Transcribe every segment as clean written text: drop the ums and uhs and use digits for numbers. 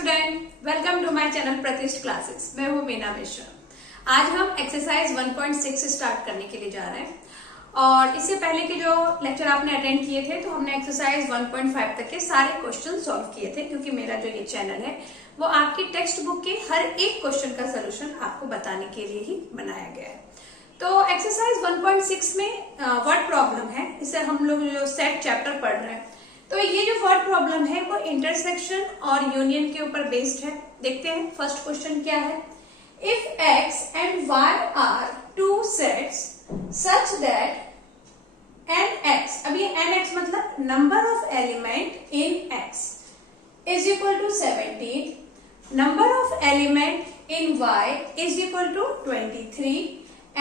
Student, welcome to my channel Pratishth classes. मैं हूँ मीना मिश्रा। आज हम एक्सरसाइज 1.6 स्टार्ट करने के लिए जा रहे हैं और इससे पहले के जो लेक्चर आपने अटेंड किए थे तो हमने एक्सरसाइज 1.5 तक के सारे क्वेश्चन सॉल्व किए थे, क्योंकि मेरा जो ये चैनल है वो आपकी टेक्स्ट बुक के हर एक क्वेश्चन का सोल्यूशन आपको बताने के लिए ही बनाया गया है। तो एक्सरसाइज 1.6 में वर्ड प्रॉब्लम है, इसे हम लोग जो सेट चैप्टर पढ़ रहे हैं। तो ये जो वर्ड प्रॉब्लम है वो इंटरसेक्शन और यूनियन के ऊपर बेस्ड है। देखते हैं फर्स्ट क्वेश्चन क्या है। If x and y are two sets such that nx, अब ये nx मतलब number of element in x is equal to 17, number of element in y is equal to 23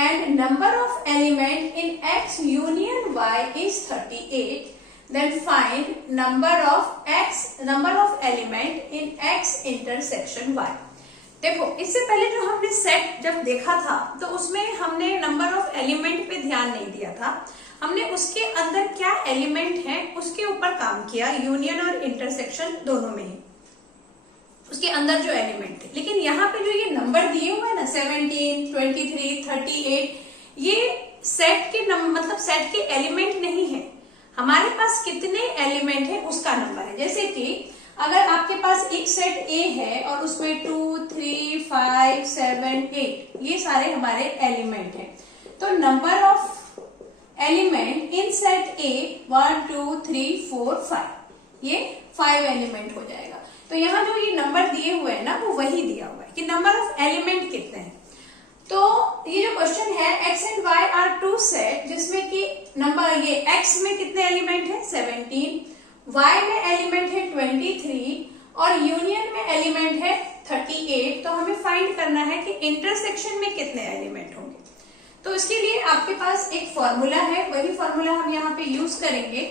and number of element in x union y is 38, then find number of element in x intersection y। देखो, इससे पहले जो हमने set जब देखा था तो उसमें हमने नंबर ऑफ एलिमेंट पे ध्यान नहीं दिया था, हमने उसके अंदर क्या एलिमेंट है उसके ऊपर काम किया, यूनियन और इंटरसेक्शन दोनों में ही उसके अंदर जो एलिमेंट थे। लेकिन यहाँ पे जो ये नंबर दिए हुए हैं ना 17, 23, 38, ये सेट के मतलब सेट के एलिमेंट नहीं है। हमारे पास कितने एलिमेंट है उसका नंबर है। जैसे कि अगर आपके पास एक सेट A है और उसमें 2, 3, 5, 7, 8 ये सारे हमारे एलिमेंट हैं, तो number of element in set A 1, 2, 3, 4, 5, ये 5 एलिमेंट हो जाएगा। तो यहाँ जो ये नंबर दिए हुए हैं ना वो वही दिया हुआ है कि नंबर ऑफ एलिमेंट कितने हैं। तो ये जो क्वेश्चन है x and y are two set, जिसमें कि नंबर ये x में कितने एलिमेंट है 17, y में एलिमेंट है 23 और यूनियन में एलिमेंट है 38। तो हमें फाइंड करना है कि इंटरसेक्शन में कितने एलिमेंट होंगे। तो इसके लिए आपके पास एक फॉर्मूला है, वही फॉर्मूला हम यहाँ पे यूज करेंगे।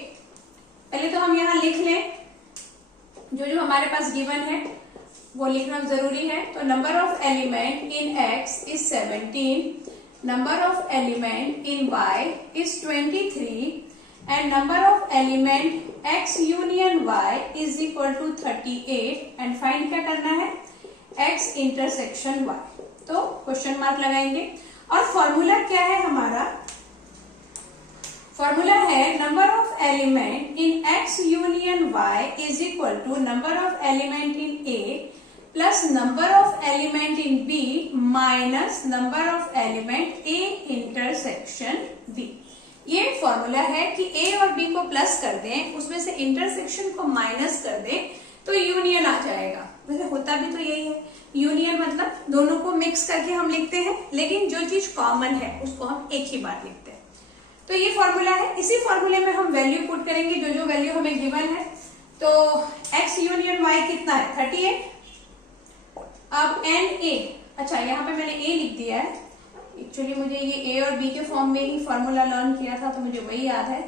पहले तो हम यहाँ लिख लें जो हमारे पास गिवन है वो लिखना जरूरी है। तो number of element in x is 17, number of element in y is 23 and number of element x union y is equal to 38 and find क्या करना है x इंटरसेक्शन y। तो क्वेश्चन मार्क लगाएंगे और फॉर्मूला क्या है हमारा, फॉर्मूला है number of element in x union y is equal to number of element in A plus number of element in B minus number of element A intersection B। ये formula है कि A और B को plus कर दें, उसमें से intersection को माइनस कर दें तो यूनियन आ जाएगा। वैसे होता भी तो यही है, यूनियन मतलब दोनों को मिक्स करके हम लिखते हैं, लेकिन जो चीज कॉमन है उसको हम एक ही बार लिखते हैं। तो ये फॉर्मूला है, इसी फॉर्मूले में हम वैल्यू पुट करेंगे जो वैल्यू हमें गिवन है। तो x यूनियन y कितना है 38। अब एन ए, अच्छा यहाँ पे मैंने a लिख दिया है, एक्चुअली मुझे ये a और b के फॉर्म में ही फॉर्मूला लर्न किया था तो मुझे वही याद है।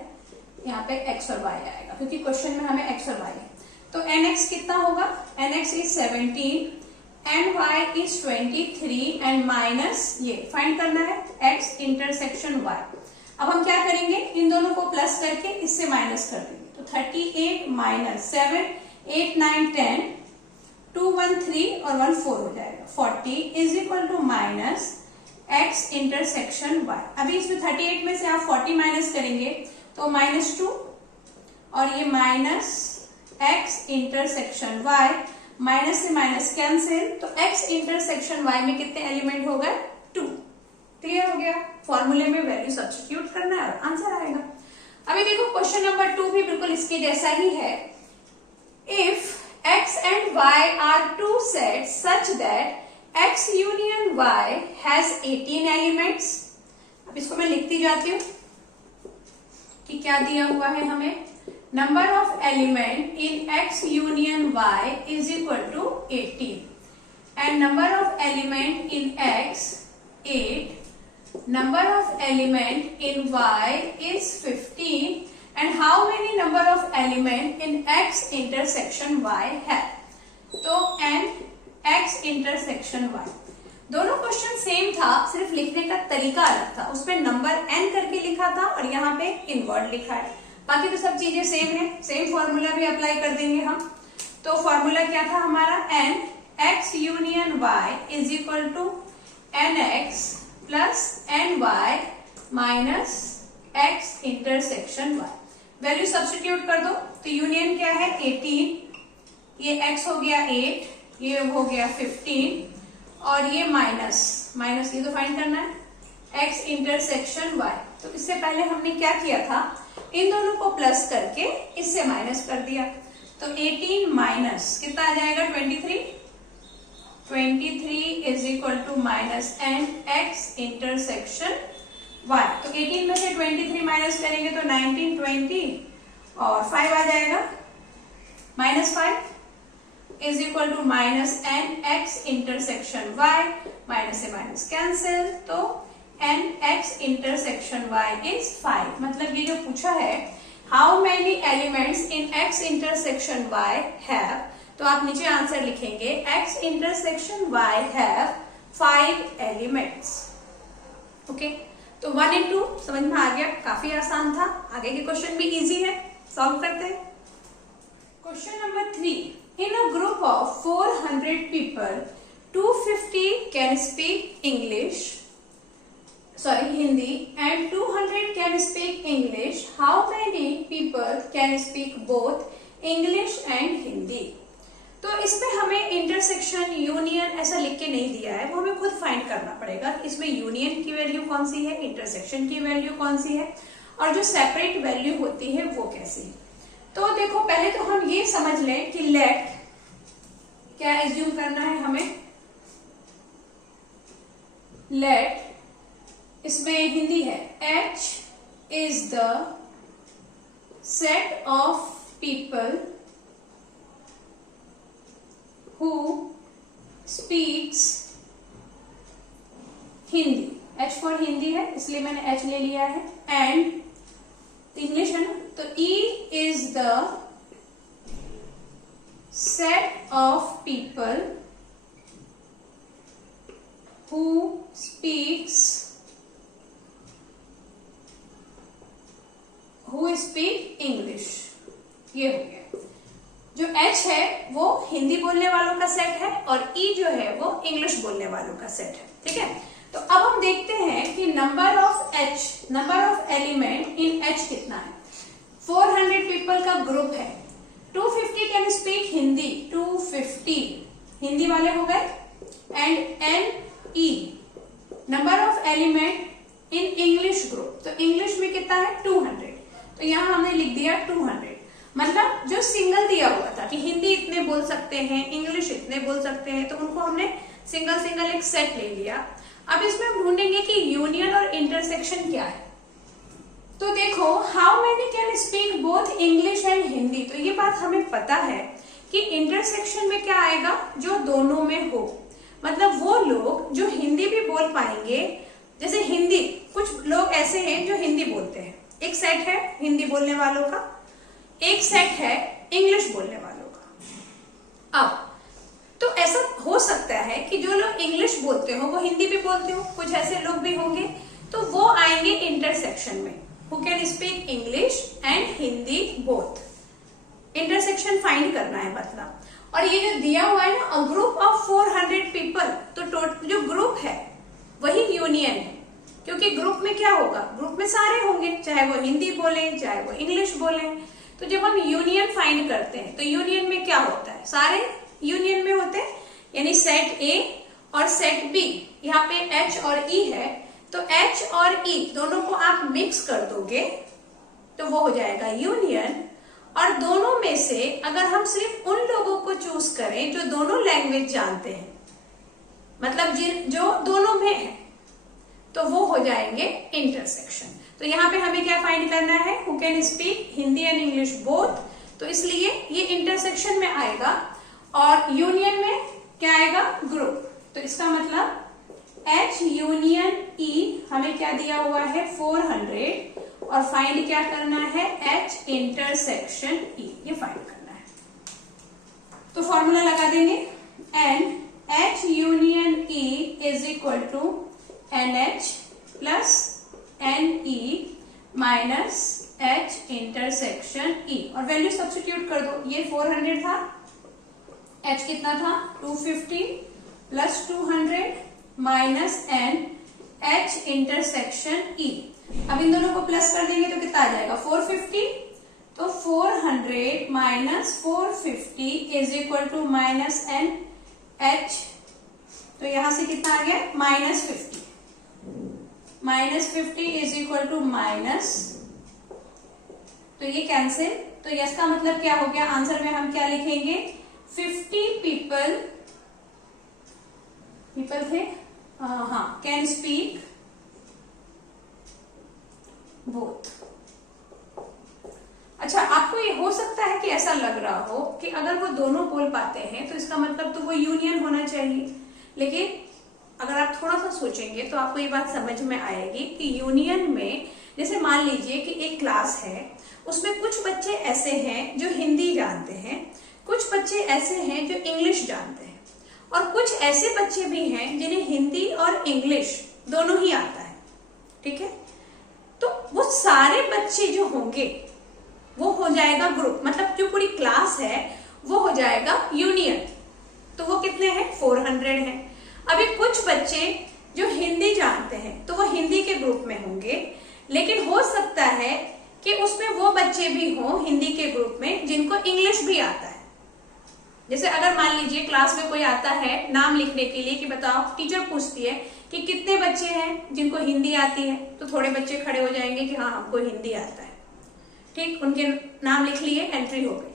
यहाँ पे x और y आएगा क्योंकि क्वेश्चन में हमें x और y है। तो nx कितना होगा, nx is 17 and y is 23 and minus ये फाइंड करना है x इंटरसेक्शन y। अब हम क्या करेंगे, इन दोनों को प्लस करके इससे माइनस कर देंगे। तो 38 माइनस 7, 8, 9, 10, 2, 1, 3 और 1, 4 हो जाएगा। 40 is equal to minus x intersection y। अभी इसमें 38 में से आप 40 माइनस करेंगे तो -2 और ये minus x intersection y, minus से माइनस कैंसिल, तो x इंटरसेक्शन y में कितने एलिमेंट हो गए 2। क्लियर हो गया, फॉर्मूले में वैल्यू सब्स्टिट्यूट करना है और आंसर आएगा। अभी देखो क्वेश्चन नंबर 2 भी बिल्कुल इसके जैसा ही है। If x and y are two sets such that x union y has 18 elements। अब इसको मैं लिखती जाती हूँ कि क्या दिया हुआ है हमें, number of element in x union y is equal to 18 and number of element in x 8, number of element in y is 15 and how many number of element in x intersection y है। तो n x intersection y, दोनों question same था, सिर्फ लिखने का तरीका अलग था। उसमें नंबर n करके लिखा था और यहाँ पे इनवर्ड लिखा है, बाकी तो सब चीजें सेम है। सेम फॉर्मूला भी अप्लाई कर देंगे हम। तो फॉर्मूला क्या था हमारा, n x union y is equal to n x plus n y minus x intersection y. Value substitute कर दो, तो यूनियन क्या है 18, ये x हो गया 8, ये हो गया 15 और ये माइनस ये तो फाइंड करना है x इंटरसेक्शन y। तो इससे पहले हमने क्या किया था, इन दोनों को प्लस करके इससे माइनस कर दिया। तो 18 माइनस कितना आ जाएगा 23 is equal to minus n x intersection y। तो 18 में से 23 माइनस करेंगे तो 19, 20 और 5 आ जाएगा, -5 is equal to minus n x intersection y, minus से माइनस कैंसिल, तो n x intersection y is 5। मतलब ये जो पूछा है how many elements in x intersection y have, तो आप नीचे आंसर लिखेंगे x intersection y have 5 elements. Okay, तो 1 and 2 समझ में आ गया, काफी आसान था। आगे के क्वेश्चन भी इजी है, सॉल्व करते हैं। Question number 3, in a group of 400 people 250 can speak Hindi and 200 can speak English. How many people can speak both English and Hindi? तो इसमें हमें इंटरसेक्शन यूनियन ऐसा लिख के नहीं दिया है, वो हमें खुद फाइंड करना पड़ेगा। इसमें यूनियन की वैल्यू कौन सी है, इंटरसेक्शन की वैल्यू कौन सी है और जो सेपरेट वैल्यू होती है वो कैसी है। तो देखो पहले तो हम ये समझ लें कि लेट क्या एज्यूम करना है हमें, लेट इसमें हिंदी है H is the set of people who speaks Hindi. H for Hindi है इसलिए मैंने H ले लिया है, एंड इंग्लिश है ना, तो E is the set of people who speak English। ये हो गया, जो H है वो हिंदी बोलने वालों का सेट है और E जो है वो इंग्लिश बोलने वालों का सेट है। ठीक है, तो अब हम देखते हैं कि number of element in H कितना है। 400 पीपल का ग्रुप है, 250 कैन स्पीक हिंदी, 250 हिंदी वाले हो गए, and NE number of element in English group, तो इंग्लिश में कितना है 200, तो यहां हमने लिख दिया 200। मतलब जो सिंगल दिया हुआ था कि हिंदी इतने बोल सकते हैं, इंग्लिश इतने बोल सकते हैं, तो उनको हमने सिंगल एक सेट ले लिया। अब इसमें हम ढूंढेंगे कि यूनियन और इंटरसेक्शन क्या है। तो देखो how many can speak both English and Hindi, तो ये बात हमें पता है कि इंटरसेक्शन में क्या आएगा, जो दोनों में हो। मतलब वो लोग जो हिंदी भी बोल पाएंगे, जैसे हिंदी कुछ लोग ऐसे हैं जो हिंदी बोलते हैं, एक सेट है हिंदी बोलने वालों का, एक सेट है इंग्लिश बोलने वालों का। अब तो ऐसा हो सकता है कि जो लोग इंग्लिश बोलते हो वो हिंदी भी बोलते हो, कुछ ऐसे लोग भी होंगे, तो वो आएंगे इंटरसेक्शन में, who can speak English and Hindi both। Intersection find करना है मतलब। और ये जो दिया हुआ है ना, अ ग्रुप ऑफ 400 पीपल, तो टोटल जो ग्रुप है वही यूनियन है, क्योंकि ग्रुप में क्या होगा, ग्रुप में सारे होंगे, चाहे वो हिंदी बोले चाहे वो इंग्लिश बोले। तो जब हम यूनियन फाइंड करते हैं तो यूनियन में क्या होता है, सारे यूनियन में होते हैं, यानी सेट A और सेट B, यहाँ पे H और E है, तो H और E दोनों को आप मिक्स कर दोगे तो वो हो जाएगा यूनियन। और दोनों में से अगर हम सिर्फ उन लोगों को चूज करें जो दोनों लैंग्वेज जानते हैं, मतलब जो दोनों में है, तो वो हो जाएंगे इंटरसेक्शन। तो यहाँ पे हमें क्या फाइंड करना है, who can speak Hindi and English both, तो इसलिए ये इंटरसेक्शन में आएगा और यूनियन में क्या आएगा, ग्रुप। तो इसका मतलब H यूनियन E हमें क्या दिया हुआ है 400, और फाइंड क्या करना है H इंटरसेक्शन E, ये फाइंड करना है। तो फॉर्मूला लगा देंगे, and H union E is equal to NH plus NE minus H intersection E, और वैल्यू सब्स्टिट्यूट कर दो। ये 400 था, h कितना था 250 plus 200 minus n h intersection e। अब इन दोनों को प्लस कर देंगे तो कितना आ जाएगा 450, तो 400 minus 450 is equal to minus n h, तो यहां से कितना आ गया minus 50 is equal to minus, तो ये कैंसिल, तो इसका मतलब क्या हो गया, आंसर में हम क्या लिखेंगे 50 पीपल थे हाँ कैन स्पीक बोथ। अच्छा, आपको ये हो सकता है कि ऐसा लग रहा हो कि अगर वो दोनों बोल पाते हैं तो इसका मतलब तो वो यूनियन होना चाहिए, लेकिन अगर आप थोड़ा सा सोचेंगे तो आपको ये बात समझ में आएगी कि यूनियन में, जैसे मान लीजिए कि एक क्लास है, उसमें कुछ बच्चे ऐसे हैं जो हिंदी जानते हैं, कुछ बच्चे ऐसे हैं जो इंग्लिश जानते हैं, और कुछ ऐसे बच्चे भी हैं जिन्हें हिंदी और इंग्लिश दोनों ही आता है। ठीक है, तो वो सारे बच्चे जो होंगे वो हो जाएगा ग्रुप, मतलब जो पूरी क्लास है वो हो जाएगा यूनियन। तो वो कितने हैं 400 हैं। अभी कुछ बच्चे जो हिंदी जानते हैं तो वो हिंदी के ग्रुप में होंगे, लेकिन हो सकता है कि उसमें वो बच्चे भी हों हिंदी के ग्रुप में जिनको इंग्लिश भी आता है। जैसे अगर मान लीजिए क्लास में कोई आता है नाम लिखने के लिए कि बताओ, टीचर पूछती है कि कितने बच्चे हैं जिनको हिंदी आती है, तो थोड़े बच्चे खड़े हो जाएंगे कि हाँ हमको हिंदी आता है। ठीक, उनके नाम लिख लिए, एंट्री हो गई।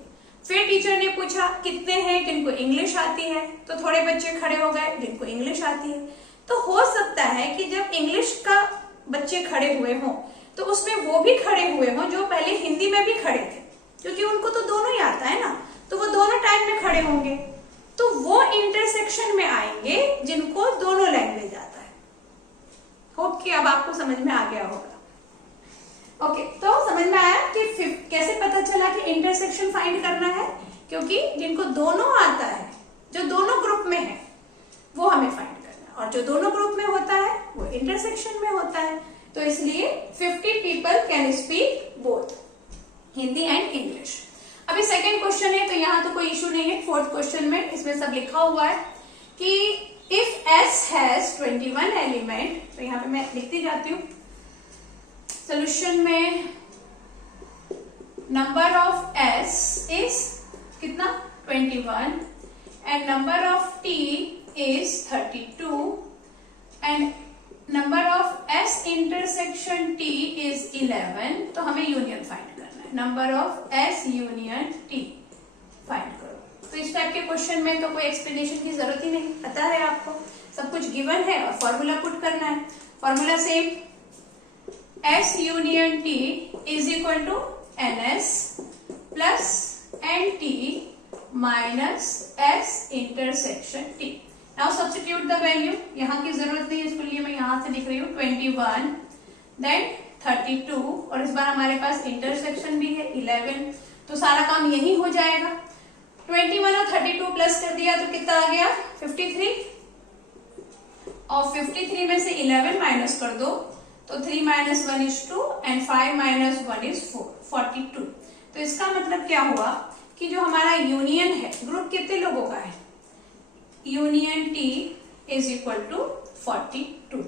फिर टीचर ने पूछा कितने हैं जिनको इंग्लिश आती है, तो थोड़े बच्चे खड़े हो गए जिनको इंग्लिश आती है। तो हो सकता है कि जब इंग्लिश का बच्चे खड़े हुए हों तो उसमें वो भी खड़े हुए हों जो पहले हिंदी में भी खड़े थे, क्योंकि उनको तो दोनों ही आता है ना, तो वो दोनों टाइम में खड़े होंगे, तो वो इंटरसेक्शन में आएंगे जिनको दोनों लैंग्वेज आता है। होप कि अब आपको समझ में आ गया होगा। ओके, तो समझ में आया कि कैसे पता चला कि इंटरसेक्शन फाइंड करना है, क्योंकि जिनको दोनों आता है, जो दोनों ग्रुप में है, वो हमें फाइंड करना है, और जो दोनों ग्रुप में होता है वो इंटरसेक्शन में होता है। तो इसलिए 50 people can speak both Hindi and English. अभी सेकेंड क्वेश्चन है, तो यहाँ तो कोई इशू नहीं है। फोर्थ क्वेश्चन में इसमें सब लिखा हुआ है कि इफ S हैज 21 एलिमेंट, तो यहाँ पे मैं लिखती जाती हूँ सोल्यूशन में, नंबर ऑफ S इज कितना 21 and number of T is 32 and number of S intersection T is 11, तो हमें यूनियन फाइंड करना है। Number of S union T find करो। तो इस टाइप के क्वेश्चन में तो कोई एक्सप्लेनेशन की जरूरत ही नहीं, पता है आपको, सब कुछ गिवन है और फॉर्मूला पुट करना है। Formula same, S union T is equal to NS plus NT minus S intersection T। Now substitute the value, यहाँ की जरूरत नहीं है, इसके लिए मैं यहाँ से लिख रही हूँ 21 देन 32, और इस बार हमारे पास इंटरसेक्शन भी है 11, तो सारा काम यही हो जाएगा। 21 और 32 प्लस कर दिया तो कितना आ गया 53, और 53 में से 11 माइनस कर दो तो 3 minus 1 is 2 and 5 minus 1 is 4, 42। तो इसका मतलब क्या हुआ कि जो हमारा यूनियन है, ग्रुप कितने लोगों का है, union T is equal to 42।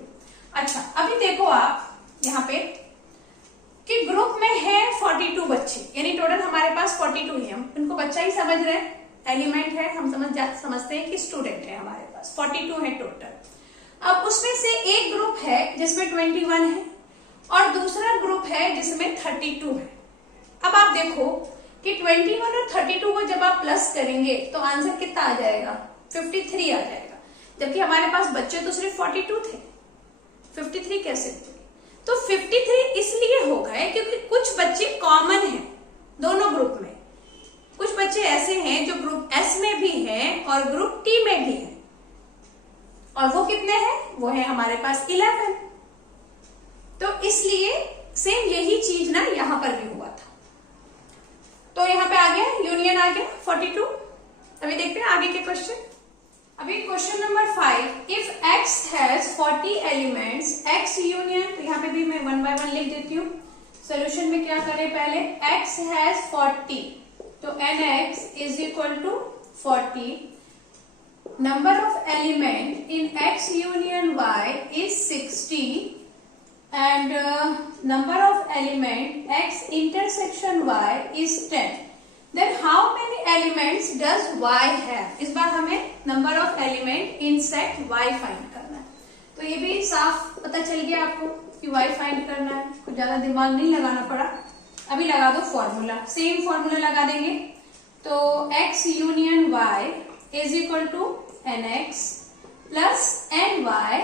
अच्छा, अभी देखो आप यहाँ पे कि ग्रुप में है 42 बच्चे, यानी टोटल हमारे पास 42 ही, हम इनको बच्चा ही समझ रहे हैं, एलिमेंट है, हम समझते हैं कि स्टूडेंट है, हमारे पास 42 है टोटल। अब उसमें से एक ग्रुप है जिसमें 21 है और दूसरा ग्रुप है जिसमें 32 है। अब आप देखो कि 21 और 32 को जब आप प्लस करेंगे तो आंसर कितना आ जाएगा 53 आ जाएगा, जबकि हमारे पास बच्चे तो सिर्फ 42 थे, 53 कैसे थे? तो 53 इसलिए हो गए क्योंकि कुछ बच्चे कॉमन हैं दोनों ग्रुप में, कुछ बच्चे ऐसे हैं जो ग्रुप S में भी हैं और ग्रुप T में भी हैं, और वो कितने हैं, वो है हमारे पास 11। तो इसलिए सेम यही चीज ना यहां पर भी हुआ था, तो यहां पे आ गया यूनियन आ गया 42। अभी देखते हैं आगे के क्वेश्चन। अभी question number 5, if X has 40 elements, X union, तो यहाँ पे भी मैं 1 बाय 1 लिख देती हूँ। सोल्यूशन में क्या करें, पहले X हैज 40, तो NX is equal to 40. Number of element in X union Y is 60 and number of element X intersection Y is 10. Then how many elements does Y have? इस बार हमें number of element in set Y find करना है। तो ये भी साफ पता चल गया आपको कि Y find करना है, कुछ ज्यादा दिमाग नहीं लगाना पड़ा। अभी लगा दो फॉर्मूला, सेम फॉर्मूला लगा देंगे। तो X union Y is equal to NX plus NY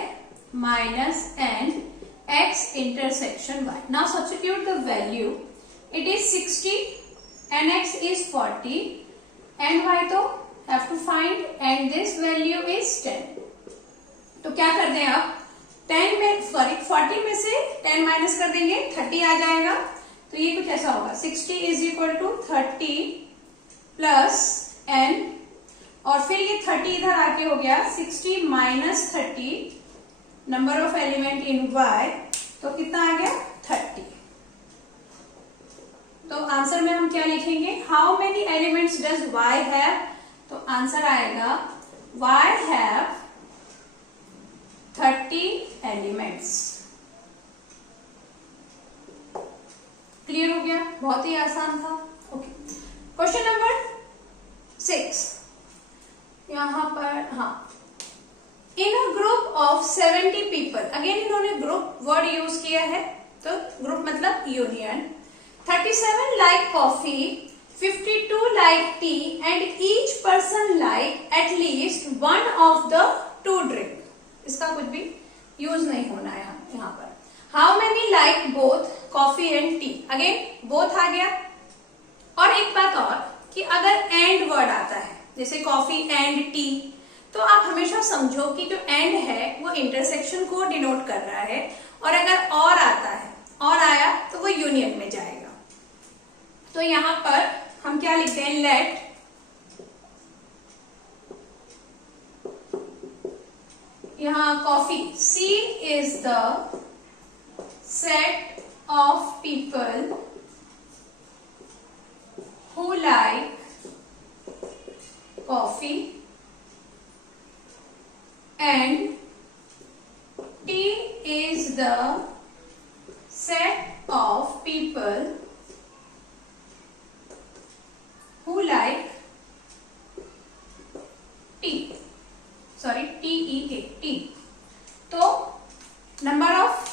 minus NX intersection Y. Now substitute the value. It is 60, NX is 40, NY तो have to find and this value is 10. तो क्या करते हैं आप 40 में से 10 माइनस कर देंगे, 30 आ जाएगा। तो ये कुछ ऐसा होगा 60 is equal to 30 plus n और फिर ये 30 इधर आके हो गया 60 minus 30 number of element in y, तो कितना आ गया 30। तो आंसर में हम क्या लिखेंगे, how many elements does y have? तो आंसर आएगा y हैव 30 एलिमेंट्स। क्लियर हो गया, बहुत ही आसान था। ओके, क्वेश्चन नंबर 6 यहां पर, हाँ, in a group of 70 people, again इन्होंने ग्रुप वर्ड यूज किया है, तो ग्रुप मतलब union. 37 like coffee, 52 like tea and each person like at least one of the two drink. इसका कुछ भी यूज नहीं होना है यहाँ पर। How many like both coffee and tea, again both आ गया। और एक बात और कि अगर एंड वर्ड आता है जैसे कॉफी एंड टी, तो आप हमेशा समझो कि जो एंड है वो इंटरसेक्शन को डिनोट कर रहा है, और अगर और आता है, और आया तो वो यूनियन में जाएगा। तो यहां पर हम क्या लिखते हैं, लेट यहाँ coffee, C is the set of people who like coffee and T is the set of people who like tea. Sorry TEA, tea. तो number of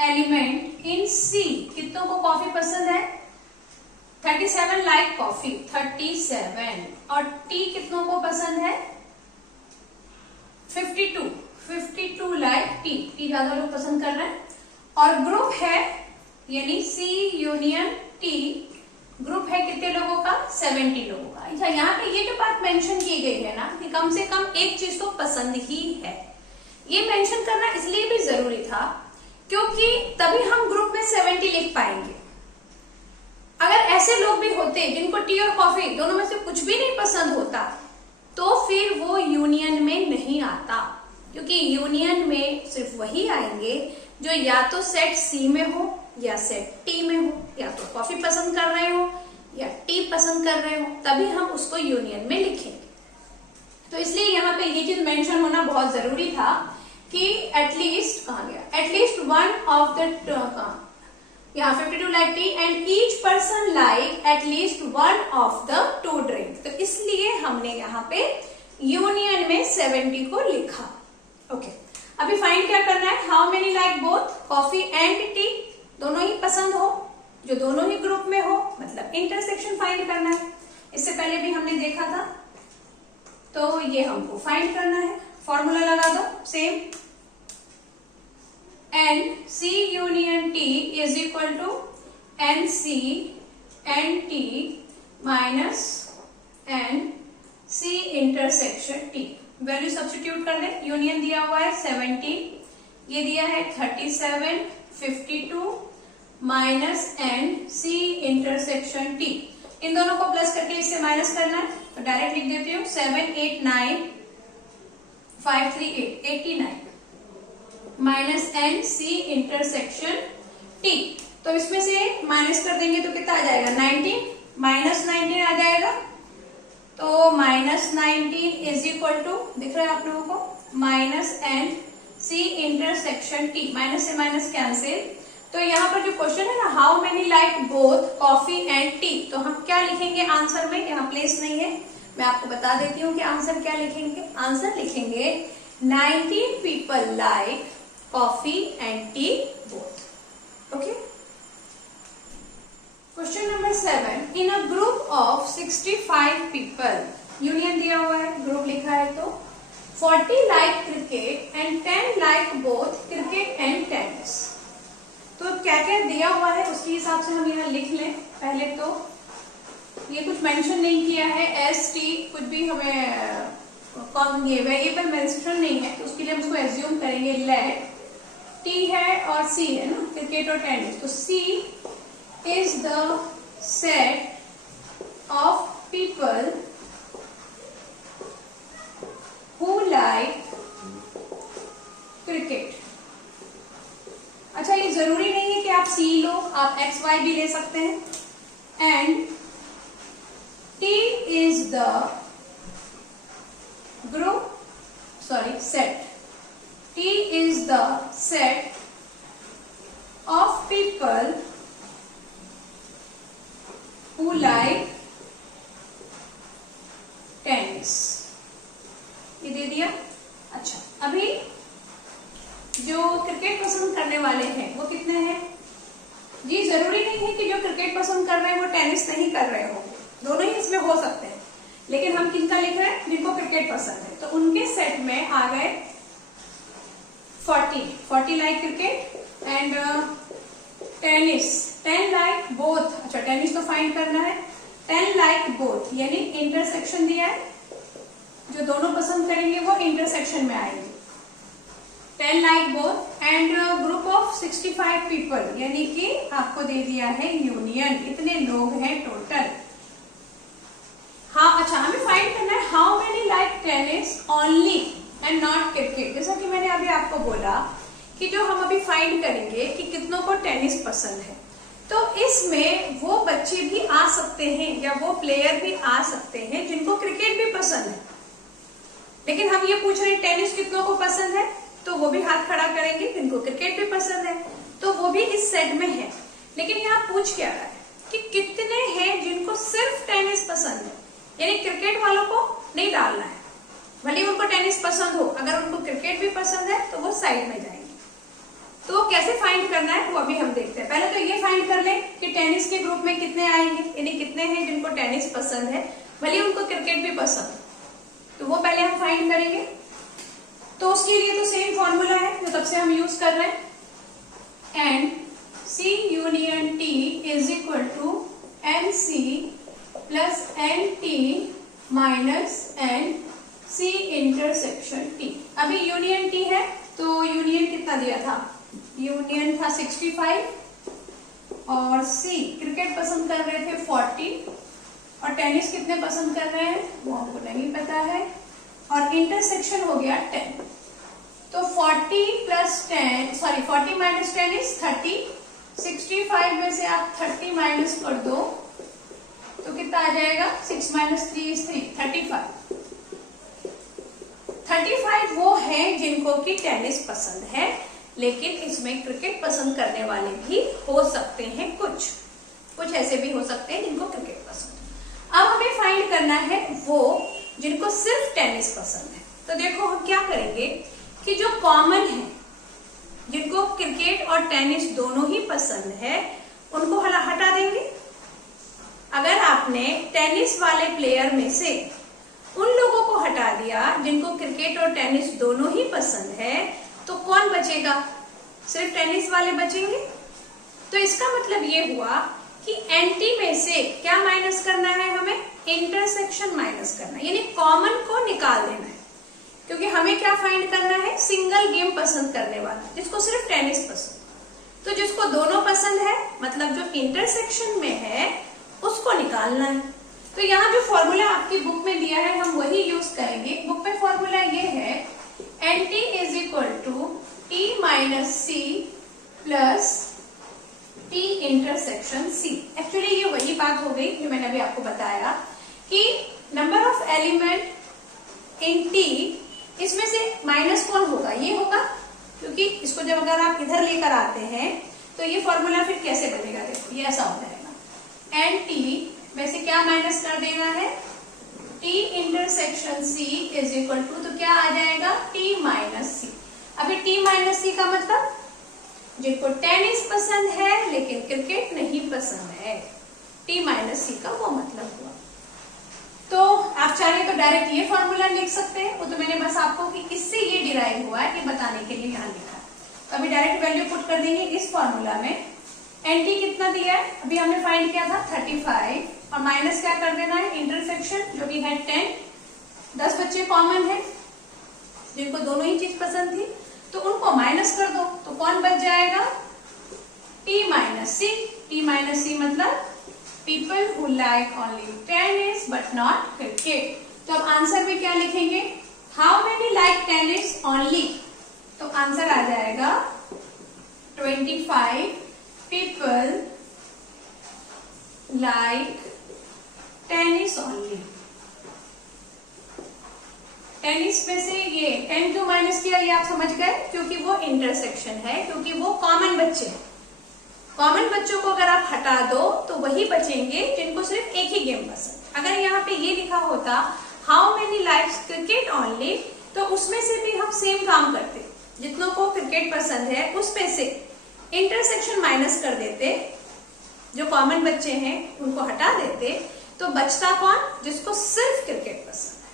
element in C, कितनों को कॉफी पसंद है? 37 लाइक कॉफी, 37, और T कितनों को पसंद है? 52 लाइक टी ज्यादा लोग पसंद कर रहे हैं। और ग्रुप है यानी C यूनियन टी, ग्रुप है कितने लोगों का? 70 लोगों का। अच्छा, यहाँ पे ये जो बात मेंशन की गई है ना कि कम से कम एक चीज तो पसंद ही है, ये मेंशन करना इसलिए भी जरूरी था क्योंकि तभी हम ग्रुप में 70 लिख पाएंगे। अगर ऐसे लोग भी होते जिनको टी और कॉफी दोनों में से कुछ भी नहीं पसंद होता, तो फिर वो यूनियन में नहीं आता, क्योंकि यूनियन में सिर्फ वही आएंगे जो या तो सेट सी में हो या सेट टी में हो, या तो कॉफी पसंद कर रहे हो या टी पसंद कर रहे हो, तभी हम उसको यूनियन में लिखेंगे। तो इसलिए यहाँ पे ये चीज मेंशन होना बहुत जरूरी था कि एटलीस्ट, कहा गया, एटलीस्ट वन ऑफ द, यहाँ 52 like tea and each person like at least one of the two drink. तो इसलिए हमने यहाँ पे यूनियन में 70 को लिखा। ओके, अभी फाइंड क्या करना है, how many like both coffee and T, दोनों ही पसंद हो, जो दोनों ही ग्रुप में हो, मतलब इंटरसेक्शन फाइंड करना है। इससे पहले भी हमने देखा था, तो ये हमको फाइंड करना है। फॉर्मूला लगा दो same, N C union T is equal to N C N T minus N C intersection T. Value substitute कर दे, यूनियन दिया हुआ है 70, ये दिया है 37, 52 minus N C intersection T. इन दोनों को प्लस करके इससे माइनस करना है, तो डायरेक्ट लिख देती हूँ 7, 8, 9, 5, 3, 8, 89 minus N C intersection T. तो इसमें से माइनस कर देंगे तो कितना आ जाएगा, 19, माइनस 19 आ जाएगा, तो -19 इज इक्वल टू, दिख रहा है आप लोगों को, minus N C intersection T, minus से माइनस कैंसिल। तो यहाँ पर जो क्वेश्चन है ना, how many like both coffee and tea, तो हम क्या लिखेंगे आंसर में, यहाँ प्लेस नहीं है, मैं आपको बता देती हूँ कि आंसर क्या लिखेंगे। आंसर लिखेंगे 19 people like coffee and T both. Okay, question number 7, in a group of 65 people, union दिया हुआ है, ग्रुप लिखा है, तो 40 like cricket and 10 like both cricket and tennis. तो क्या क्या दिया हुआ है उसके हिसाब से हम यहाँ लिख लें। पहले तो ये कुछ मेंशन नहीं किया है, एस टी कुछ भी हमें कौन ये वेरिएबल मेंशन नहीं है, तो उसके लिए हम उसको एज्यूम करेंगे लेट टी है और सी है ना, क्रिकेट और टेनिस। तो C is the set of people who like cricket. अच्छा, ये जरूरी नहीं है कि आप सी लो, आप एक्स वाई भी ले सकते हैं। And T is the group, sorry set, T is the set of people who like tennis. ये दे दिया। अच्छा, अभी जो क्रिकेट पसंद करने वाले हैं वो कितने हैं जी? जरूरी नहीं है कि जो क्रिकेट पसंद कर रहे हैं वो टेनिस नहीं कर रहे हो, दोनों ही इसमें हो सकते हैं, लेकिन हम किनका लिख रहे हैं, जिनको क्रिकेट पसंद है। तो उनके सेट में आ गए 40 like cricket and tennis 10 like both. अच्छा, टेनिस तो फाइंड करना है, 10 लाइक बोथ, यानी इंटरसेक्शन दिया है, जो दोनों पसंद करेंगे वो इंटरसेक्शन में आएंगे। 10 like both and group of 65 people, यानी कि आपको दे दिया है यूनियन, इतने लोग हैं टोटल। हाँ, अच्छा, हमें फाइंड करना है how many like tennis only and not cricket. जैसा कि मैंने अभी आपको बोला कि जो हम अभी फाइंड करेंगे कि कितनों को टेनिस पसंद है, तो इसमें वो बच्चे भी आ सकते हैं या वो प्लेयर भी आ सकते हैं जिनको क्रिकेट भी पसंद है, लेकिन हम ये पूछ रहे हैं टेनिस कितनों को पसंद है, तो वो भी हाथ खड़ा करेंगे जिनको क्रिकेट भी पसंद है, तो वो भी इस सेट में है। लेकिन यहाँ पूछ क्या रहा है कि कितने हैं जिनको सिर्फ टेनिस पसंद है, यानी क्रिकेट वालों को नहीं डालना है, भले उनको टेनिस पसंद हो, अगर उनको क्रिकेट भी पसंद है तो वो साइड में जाएंगे। तो कैसे फाइंड करना है वो अभी हम देखते हैं। पहले तो ये फाइंड कर लें कि टेनिस के ग्रुप में कितने आएंगे, यानी कितने हैं जिनको टेनिस पसंद है, भले उनको क्रिकेट भी पसंद है, तो वो पहले हम फाइंड करेंगे। तो उसके लिए तो सेम फॉर्मूला है जो तब से हम यूज कर रहे हैं, N C union T is equal to N C plus N T minus N C intersection T. अभी यूनियन टी है तो यूनियन कितना दिया था, यूनियन था 65 और सी क्रिकेट पसंद कर रहे थे 40 और टेनिस कितने पसंद कर रहे हैं वो हमको नहीं पता है, और इंटरसेक्शन हो गया 10। तो 40 माइनस 10 इज 30, 65 में से आप 30 माइनस कर दो तो कितना आ जाएगा, 6 माइनस 3 इज 3, 35 वो हैं जिनको कि टेनिस पसंद है, लेकिन इसमें क्रिकेट पसंद करने वाले भी हो सकते हैं, कुछ ऐसे भी हो सकते हैं जिनको क्रिकेट पसंद। अब हमें फाइंड करना है वो जिनको सिर्फ टेनिस पसंद है। तो देखो हम क्या करेंगे कि जो कॉमन है, जिनको क्रिकेट और टेनिस दोनों ही पसंद है, उनको हटा देंगे। अगर आपने टेनिस वाले प्लेयर में से उन लोगों को हटा दिया जिनको क्रिकेट और टेनिस दोनों ही पसंद है, तो कौन बचेगा, सिर्फ टेनिस वाले बचेंगे। तो इसका मतलब ये हुआ कि एंटी में से क्या माइनस करना है, हमें इंटरसेक्शन माइनस करना है, यानी कॉमन को निकाल देना है, क्योंकि हमें क्या फाइंड करना है, सिंगल गेम पसंद करने वाला, जिसको सिर्फ टेनिस पसंद। तो जिसको दोनों पसंद है, मतलब जो इंटरसेक्शन में है, उसको निकालना है। तो यहाँ जो फॉर्मूला आपकी बुक में दिया है हम वही यूज करेंगे। बुक में फॉर्मूला ये है, N T is equal to T minus C plus T intersection C. Actually ये वही बात हो गई जो मैंने अभी आपको बताया कि number of element in T, इसमें से माइनस कौन होगा, ये होगा, क्योंकि इसको जब अगर आप इधर लेकर आते हैं तो ये फॉर्मूला फिर कैसे बनेगा, देखो ये ऐसा हो जाएगा, एन टी में से क्या माइनस कर देना है, T intersection C is equal to, तो क्या आ जाएगा, टी माइनस सी। अभी टी माइनस सी का मतलब जिनको टेनिस पसंद है लेकिन क्रिकेट नहीं पसंद है, टी माइनस सी का वो मतलब हुआ। तो आप चाहे तो डायरेक्ट ये फॉर्मूला लिख सकते हैं, वो तो मैंने बस आपको कि इससे ये डिराइव हुआ है ये बताने के लिए यहाँ लिखा। तो अभी डायरेक्ट वैल्यू पुट कर देंगे इस फॉर्मूला में। एन टी कितना दिया है, अभी हमने फाइंड किया था 35, और माइनस क्या कर देना है, इंटरसेक्शन जो कि है 10। 10 बच्चे कॉमन है जिनको दोनों ही चीज पसंद थी, तो उनको माइनस कर दो, तो कौन बच जाएगा, टी माइनस सी। टी माइनस सी मतलब people who like only tennis but not cricket. तो अब आंसर में क्या लिखेंगे, how many like tennis only, तो आंसर आ जाएगा 25 people like tennis only. Tennis में से ये 10 क्यों माइनस किया, ये आप समझ गए, क्योंकि वो इंटरसेक्शन है, क्योंकि वो कॉमन बच्चे हैं। कॉमन बच्चों को अगर आप हटा दो तो वही बचेंगे जिनको सिर्फ एक ही गेम पसंद। अगर यहाँ पे ये लिखा होता how many likes cricket only, तो उसमें से भी हम सेम काम करते, जितनों को क्रिकेट पसंद है उसमें से इंटरसेक्शन माइनस कर देते, जो कॉमन बच्चे हैं उनको हटा देते, तो बचता कौन, जिसको सिर्फ क्रिकेट पसंद है।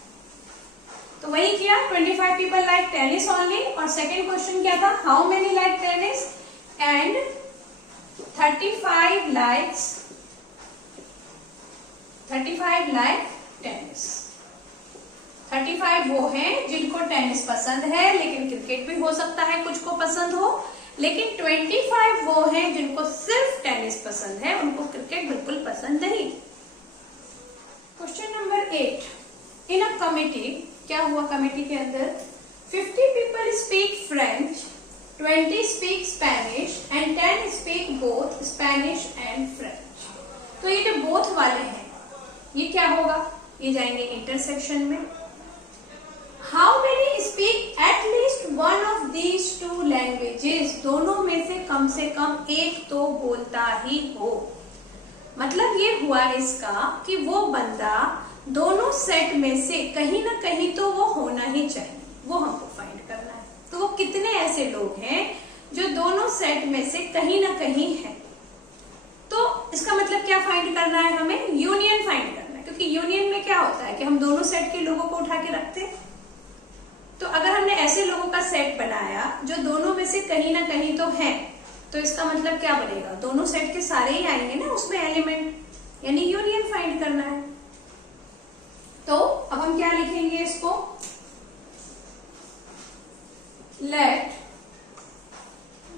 तो वही किया, 25 पीपल लाइक टेनिस ओनली, और सेकेंड क्वेश्चन क्या था, how many like tennis, and 35 like tennis. 35 वो हैं जिनको टेनिस पसंद है, लेकिन क्रिकेट भी हो सकता है कुछ को पसंद हो, लेकिन 25 वो हैं जिनको सिर्फ टेनिस पसंद है, उनको क्रिकेट बिल्कुल पसंद नहीं। Question number 8, in a committee, क्या हुआ कमिटी के अंदर, 50 people speak French, 20 speak Spanish and 10 speak both Spanish and French। तो ये जो बोथ वाले हैं ये क्या होगा, ये जाएंगे इंटरसेक्शन में। How many speak at least one of these two languages, दोनों में से कम एक तो बोलता ही हो। मतलब ये हुआ इसका कि वो बंदा दोनों सेट में से कहीं ना कहीं तो वो होना ही चाहिए, वो हमको फाइंड करना है। तो वो कितने ऐसे लोग हैं जो दोनों सेट में से कहीं ना कहीं है, तो इसका मतलब क्या फाइंड करना है, हमें यूनियन फाइंड करना है, क्योंकि यूनियन में क्या होता है कि हम दोनों सेट के लोगों को उठा के रखते हैं। तो अगर हमने ऐसे लोगों का सेट बनाया जो दोनों में से कहीं ना कहीं तो है, तो इसका मतलब क्या बनेगा, दोनों सेट के सारे ही आएंगे ना उसमें एलिमेंट, यानी यूनियन फाइंड करना है। तो अब हम क्या लिखेंगे इसको, लेट,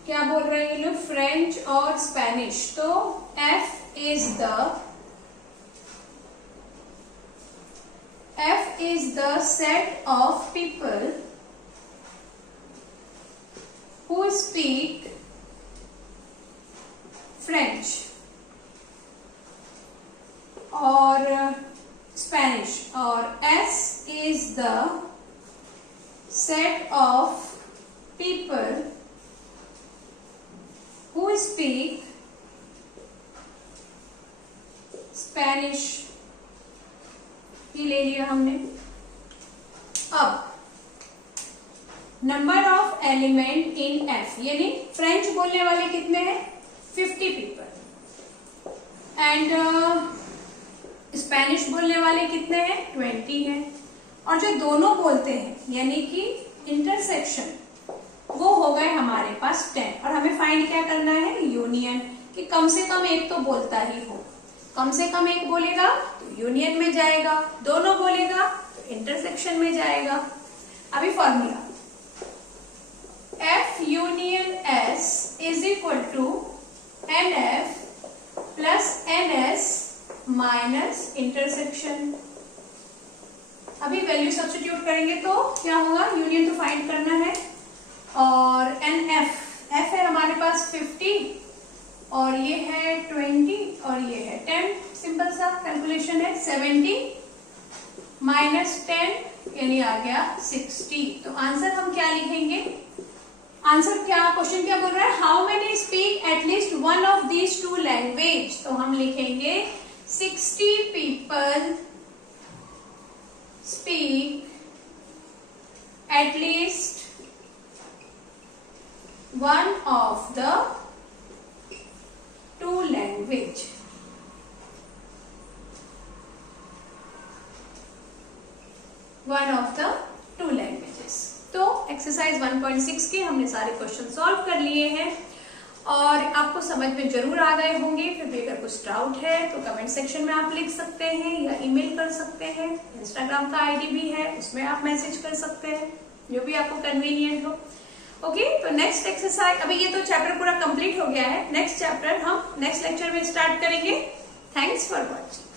क्या बोल रहे हैं ये लोग, फ्रेंच और स्पेनिश, तो F is the set of people who speak French और Spanish, और S is the set of people who speak Spanish, ये ले लिया हमने। अब number of element in F, यानी फ्रेंच बोलने वाले कितने हैं, 50 पीपल, एंड स्पेनिश बोलने वाले कितने हैं, 20 हैं, और जो दोनों बोलते हैं यानी कि इंटरसेक्शन, वो हो गए हमारे पास 10। और हमें फाइंड क्या करना है, यूनियन, कि कम से कम एक तो बोलता ही हो। कम से कम एक बोलेगा तो यूनियन में जाएगा, दोनों बोलेगा तो इंटरसेक्शन में जाएगा। अभी formula, F union S is equal to NF plus NS minus intersection. अभी वैल्यू सब्स्टिट्यूट करेंगे तो क्या होगा, यूनियन तो फाइंड करना है, और NF, F है हमारे पास 50 और ये है 20 और ये है 10, सिंपल सा कैलकुलेशन है, 70 -10 यानी आ गया 60। तो आंसर हम क्या लिखेंगे? आंसर क्या, क्वेश्चन क्या बोल रहा है? How many speak at least one of these two language. तो हम लिखेंगे 60 people speak at least one of the two language। one of the two languages। तो एक्सरसाइज 1.6 के हमने सारे क्वेश्चन सॉल्व कर लिए हैं और आपको समझ में जरूर आ गए होंगे। फिर भी अगर कुछ डाउट है तो कमेंट सेक्शन में आप लिख सकते हैं या ईमेल कर सकते हैं। इंस्टाग्राम का आईडी भी है, उसमें आप मैसेज कर सकते हैं, जो भी आपको कन्वीनियंट हो। ओके, तो नेक्स्ट एक्सरसाइज, अभी ये तो चैप्टर पूरा कंप्लीट हो गया है। नेक्स्ट चैप्टर हम नेक्स्ट लेक्चर में स्टार्ट करेंगे। Thanks for watching.